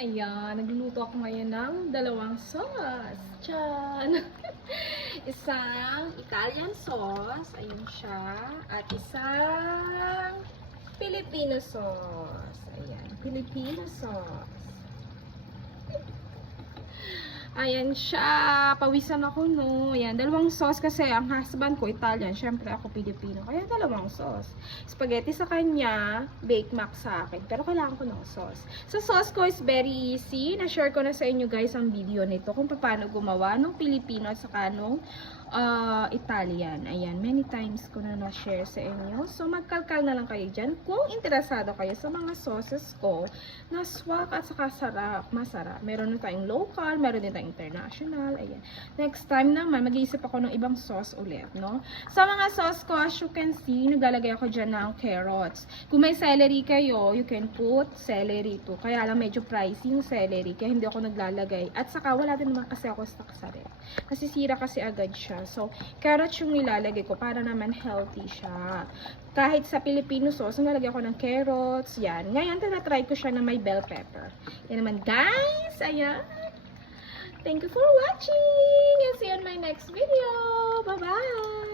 Ayan, nagluluto ako ngayon ng dalawang sauce. Tiyan! Isang Italian sauce, ayun siya. At isang Filipino sauce. Ayan, Filipino sauce. Ayan siya. Pawisan ako, no. Ayan, dalawang sauce kasi ang husband ko Italian. Syempre ako Pilipino. Kaya dalawang sauce. Spaghetti sa kanya, Bake Mac sa akin. Pero kailangan ko ng sauce. Sa sauce ko is very easy. Na-share ko na sa inyo guys ang video nito kung paano gumawa ng Pilipino at saka nung Italian. Ayan, many times ko na na-share sa inyo. So, magkalkal na lang kayo dyan kung interesado kayo sa mga sauces ko na swak at saka sarap, masarap. Meron na tayong local, meron din tayong international. Ayan. Next time naman, mag-iisip ako ng ibang sauce ulit, no? Sa mga sauce ko, as you can see, naglalagay ako dyan ng carrots. Kung may celery kayo, you can put celery too. Kaya lang medyo pricey yung celery, kaya hindi ako naglalagay. At saka, wala din naman kasi ako stock sa ref. Kasi sira kasi agad siya. So, carrots yung nilalagay ko para naman healthy siya. Kahit sa Filipino sauce, nalagay ako ng carrots, yan. Ngayon, tinatry ko siya na may bell pepper. Yan naman, guys. Ayan. Thank you for watching. And see you on my next video. Bye-bye.